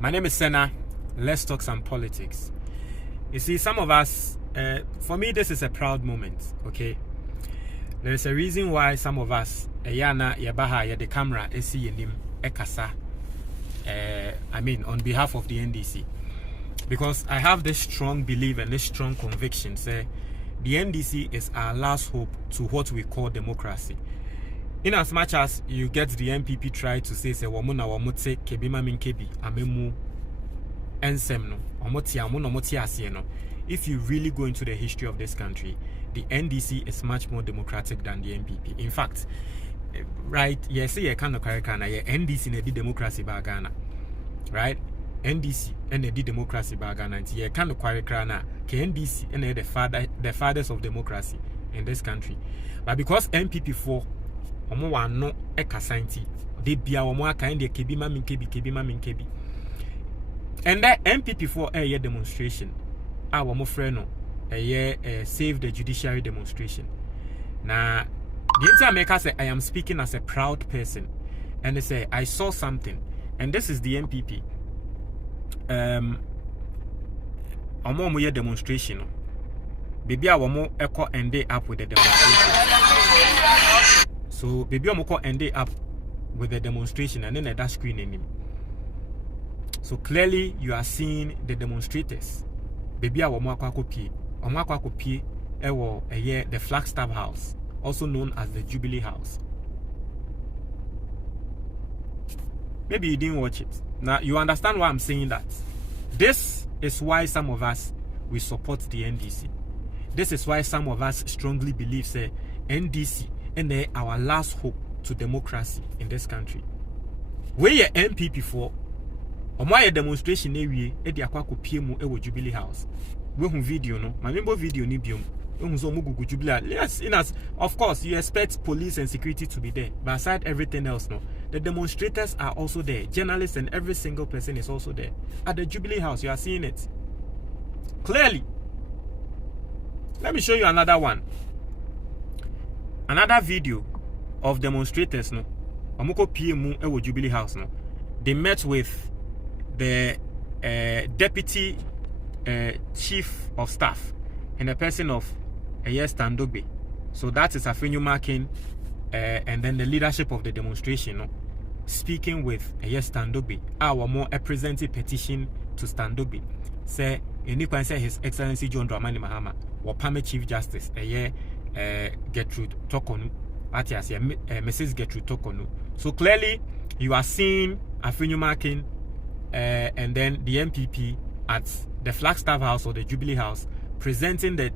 My name is Senna. Let's talk some politics. You see, some of us, for me, this is a proud moment, okay? There is a reason why some of us, the camera, ekasa. On behalf of the NDC. Because I have this strong belief and this strong conviction, say, the NDC is our last hope to what we call democracy. In as much as you get the NPP try to say wamuna wamutse kebima min kebi amemu ensem no omoti amu no moti ase no, if you really go into the history of this country, the NDC is much more democratic than the NPP. In fact, right, yes, you can no karikana ye NDC na di democracy ba Ghana, right? NDC and the democracy ba Ghana, and ye can no karikana ke NDC and the fathers of democracy in this country. But because NPP for omo wa no ekasanti de bia omo aka ende kebi ma min kebi and that NPP for a demonstration our omo friend no save the judiciary demonstration. Now the entire maker say I am speaking as a proud person, and they say I saw something, and this is the NPP omo ye demonstration no baby a omo eko ende up with the demonstration. So baby omoko ended up with the demonstration and then that screen in him. So clearly you are seeing the demonstrators. Baby omako kopi the Flagstaff House, also known as the Jubilee House. Maybe you didn't watch it. Now you understand why I'm saying that. This is why some of us we support the NDC. This is why some of us strongly believe say NDC and they our last hope to democracy in this country. Where your NPP for my demonstration area e di akwa kopie mu e wo Jubilee House. We hu video no, my member video ni biom. We hu so mugu Jubilee. Yes, of course you expect police and security to be there, but aside everything else no, the demonstrators are also there. Journalists and every single person is also there. At the Jubilee House, you are seeing it clearly. Let me show you another one. Another video of demonstrators no omoko PMU ewo Jubilee House no. They met with the deputy chief of staff in the person of Standogbe. So that is Afenyo Markin, and then the leadership of the demonstration no, speaking with Standogbe. Our more represented petition to Standogbe. Say Enikwan say His Excellency John Dramani Mahama or Pame Chief Justice Gertrude Tokonu, Mrs. Gertrude Tokonu. So clearly you are seeing Afenyo Markin and then the NPP at the Flagstaff House or the Jubilee House presenting the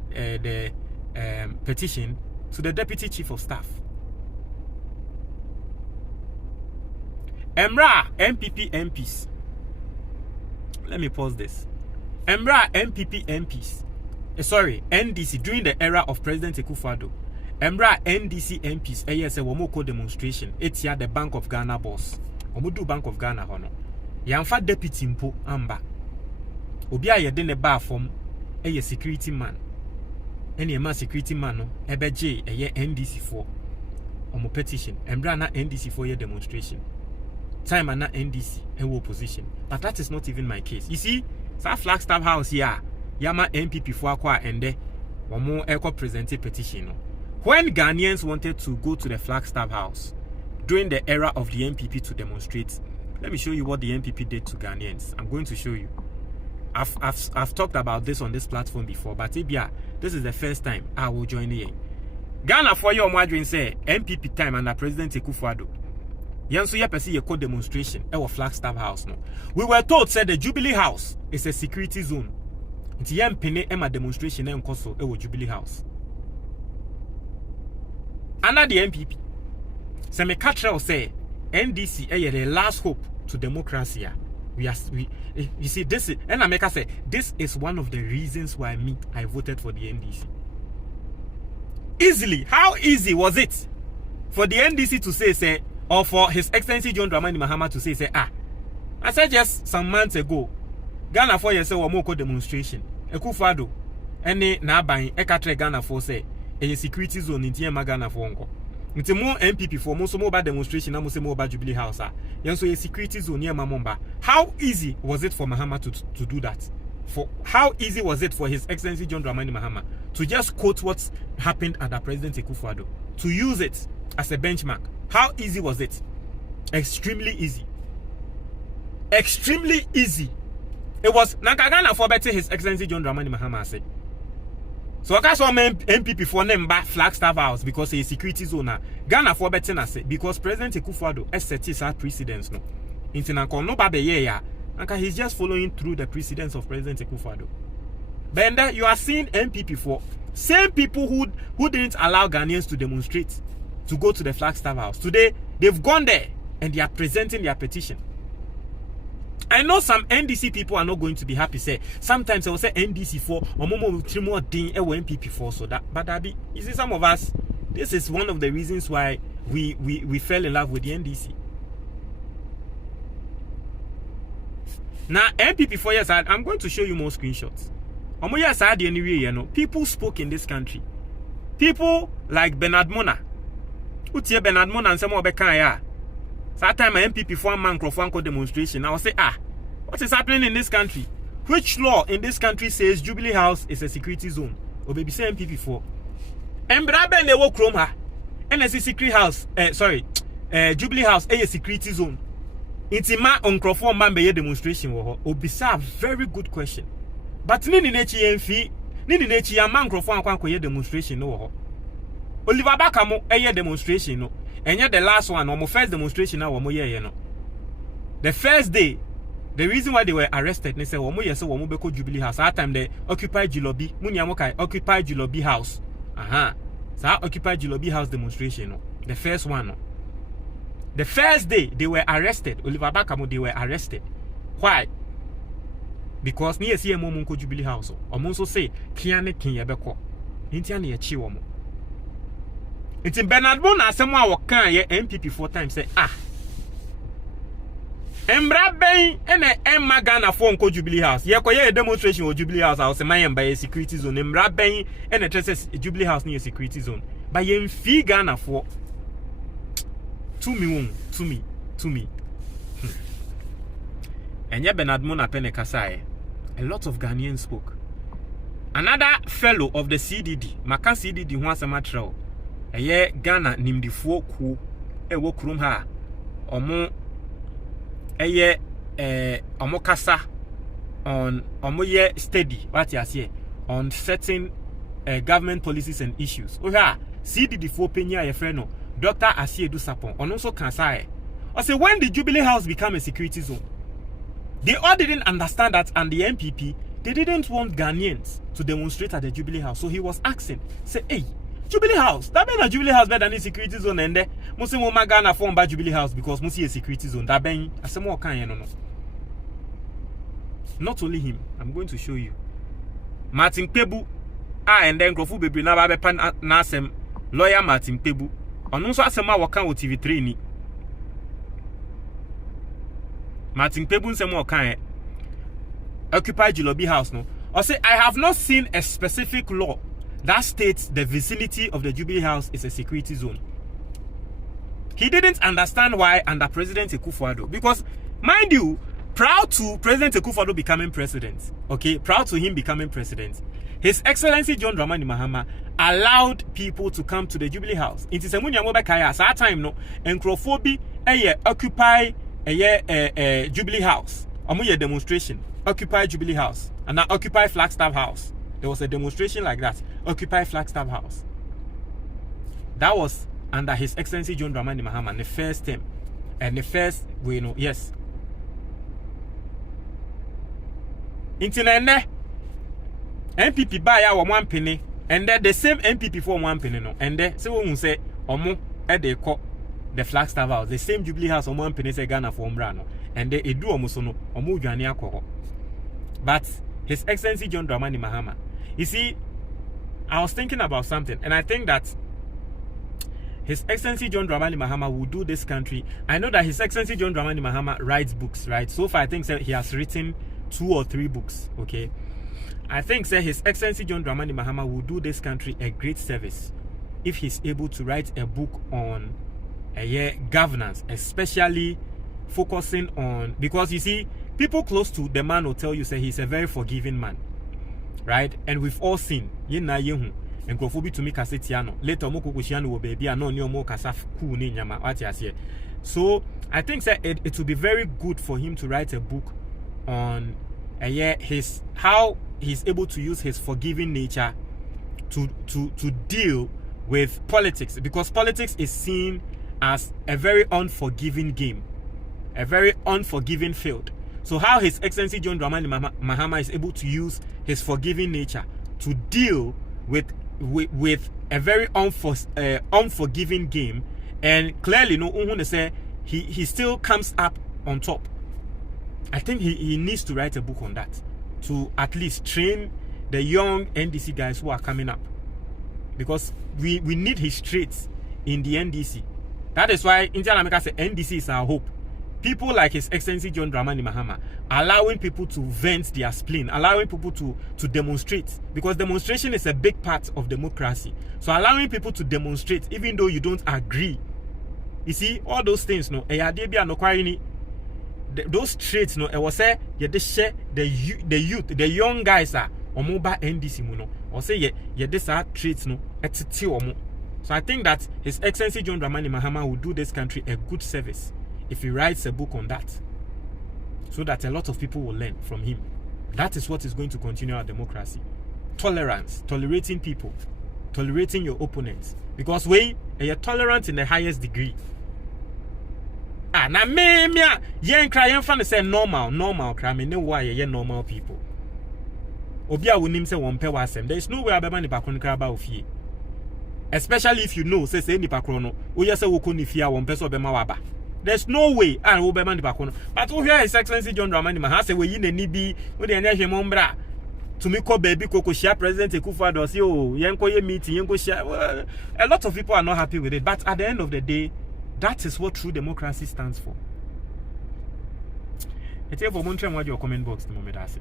petition to the Deputy Chief of Staff. Emra NPP MPs. Let me pause this. Emra NPP MPs. NDC during the era of President Akufo-Addo. Emra NDC MPs say womoko demonstration. Etia the Bank of Ghana boss. Omudu Bank of Ghana hono. Yamfa deputy mpo amba. Obi a yede ne ba form security man. Any man security man no ebeje NDC for omo petition. Emra na NDC for your demonstration. Time and na NDC and opposition. But that is not even my case. You see, that Flagstaff House here, Yama NPP for akwa ende omo eko presente petition. When Ghanaians wanted to go to the Flagstaff House during the era of the NPP to demonstrate, let me show you what the NPP did to Ghanaians. I'm going to show you. I've talked about this on this platform before, but this is the first time I will join here. Ghana for your margin say NPP time under President Akufo-Addo. Yanso yepesi yeko demonstration at Flagstaff House no. We were told said the Jubilee House is a security zone. Nti yempene ema demonstration enkoso ewo Jubilee House. Under the NPP, Seme Katra say NDC the last hope to democracy. You see this is, and America say this is one of the reasons why I voted for the NDC. Easily, how easy was it for the NDC to say or for His Excellency John Dramani Mahama to say I said just some months ago, Ghana for you say womoko demonstration. Akufo-Addo any na ban ekatre Ghana for say a security zone in Tiema Ghana for onko. Nti mo NPP for mo so mo ba demonstration na mo se mo ba Jubilee House a. Yen so a security zone near Mamomba. How easy was it for Mahama to do that? How easy was it for His Excellency John Dramani Mahama to just quote what happened under President Akufo-Addo, to use it as a benchmark? How easy was it? Extremely easy. Extremely easy. It was Nakagana for better His Excellency John Dramani Mahama said. So I got some NPP for them back Flagstaff House because he's security zone. Ghana for better na say because President Akufo-Addo has set his precedence no. Intinanko no babe yeah. And he's just following through the precedence of President Akufo-Addo. But then you are seeing NPP for same people who didn't allow Ghanaians to demonstrate, to go to the Flagstaff House. Today they've gone there and they are presenting their petition. I know some NDC people are not going to be happy. Say sometimes I will say NDC for or more ding NPP for so that, but that be, you see, some of us, this is one of the reasons why we fell in love with the NDC. Now NPP 4 years I'm going to show you more screenshots. People spoke in this country. People like Bernard Mona. Utie Bernard Mona and some more Bekaya. That time MPP for man demonstration. I will say, what is happening in this country? Which law in this country says Jubilee House is a security zone? Or maybe say MPP 4. Embrabe ne wo krom ha. NSC secret house. Jubilee House a security zone. Intima onkrofo man be demonstration wo. Obisa very good question. But nini nechi enfi, nini nechi ya man krofo anko demonstration no wo. Oliver Bakamo a demonstration no. And yet the last one, or first demonstration now, no. The first day, the reason why they were arrested, they said, "Womo Jubilee House." That time they occupied Julobi, Munyamokai occupied Julobi House. So I occupied Julobi House demonstration. No. The first one. No. The first day they were arrested. Oliver Bakamo, they were arrested. Why? Because near see a Momunko Jubilee House. Or Monso say, Kiane Kinyabeko. Intiani a chiwomo. It's in Bernard Bona, someone will can ye MPP 4 times say, Embra Bay and Emma Ghana phone called Jubilee House. Ye a demonstration of Jubilee House. I was a man by a security zone. Embra Bay and a Jubilee House near security zone. By yen fee Ghana for to me. And ye Bernard Mona Penekasai. A lot of Ghanaians spoke. Another fellow of the CDD, Maka CDD, once a matter. Eye Ghana nimdifo ku ewo krum ha omo eye omo kasa on omo ye steady what you say on certain government policies and issues. Oha CDD4 penya ye friend no Dr. Asiedu Sapon on also can say I say when the Jubilee House became a security zone, they all didn't understand that, and the NPP they didn't want Ghanaians to demonstrate at the Jubilee House. So he was asking, say, hey, Jubilee House, that means a Jubilee House better than a security zone, and there Musi Moma Ghana form by Jubilee House because Musi a security zone. That being a some more kind, no. Not only him, I'm going to show you. Martin Pebu, and then Grofu Baby Nababe Pan Nasem, lawyer Martin Pebu. On also asema wakan o TV3 ni. Martin Pebu nsema wakan occupy Jubilee House no. Or say I have not seen a specific law that states the vicinity of the Jubilee House is a security zone. He didn't understand why under President Akufo-Addo, because mind you, proud to President Akufo-Addo becoming president, okay, proud to him becoming president, His Excellency John Dramani Mahama allowed people to come to the Jubilee House. It is a munya mobe kaya at that time no encrophobi occupy Jubilee House. Amuye demonstration occupy Jubilee House and now occupy Flagstaff House. There was a demonstration like that. Occupy Flagstaff House. That was under His Excellency John Dramani Mahama, the first term. And the first, we know, yes. Internet NPP buy our 1 penny, and then the same NPP for 1 penny, no. And then so we say, Omo, they call the Flagstaff House, the same Jubilee House on 1 penny, say Ghana for Umbrano. And they do almost no, Omo Jania Koko. But His Excellency John Dramani Mahama, you see, I was thinking about something, and I think that His Excellency John Dramani Mahama will do this country. I know that His Excellency John Dramani Mahama writes books, right? So far, I think he has written 2 or 3 books, okay? I think His Excellency John Dramani Mahama will do this country a great service if he's able to write a book on governance, especially focusing on, because you see, people close to the man will tell you, say he's a very forgiving man, right? And we've all seen, and Kofobi to me Casetiano, later Mokoshiano will be no more Kasaf Kuni Yama, what you say. So I think that it would be very good for him to write a book on how he's able to use his forgiving nature to deal with politics, because politics is seen as a very unforgiving game, a very unforgiving field. So how His Excellency John Dramani Mahama is able to use his forgiving nature to deal with a very unforgiving game, and clearly say he still comes up on top. I think he needs to write a book on that, to at least train the young NDC guys who are coming up, because we need his traits in the NDC. That is why Indian America says NDC is our hope. People like His Excellency John Dramani Mahama, allowing people to vent their spleen, allowing people to demonstrate, because demonstration is a big part of democracy. So allowing people to demonstrate even though you don't agree. You see, all those things, those traits, no, I was say the youth, the young guys are omoba NDC, no, or say this are traits, no, so I think that His Excellency John Dramani Mahama will do this country a good service if he writes a book on that, so that a lot of people will learn from him. That is what is going to continue our democracy. Tolerance, tolerating people, tolerating your opponents, because you're tolerant in the highest degree. Na me yen cry yen fan say normal cry me ne why ye normal people. Obi a wonim say won pe wasem. There is no way abeba ni pakron kra ba ofie. Especially if you know say ni pakron no, wo ye say wo koni fie a won pe so obema waba. There's no way and wo bema ni pakron. But wo hear His Excellency John Dramani Mahama say we yi nani bi, wo de anya hwemo mbra. To me call baby Koko share President Akufo-Addo say oh yen ko ye meeting yen ko share. Well, a lot of people are not happy with it, but at the end of the day, that is what true democracy stands for. It's here for Montreal. What your comment box? The moment I say.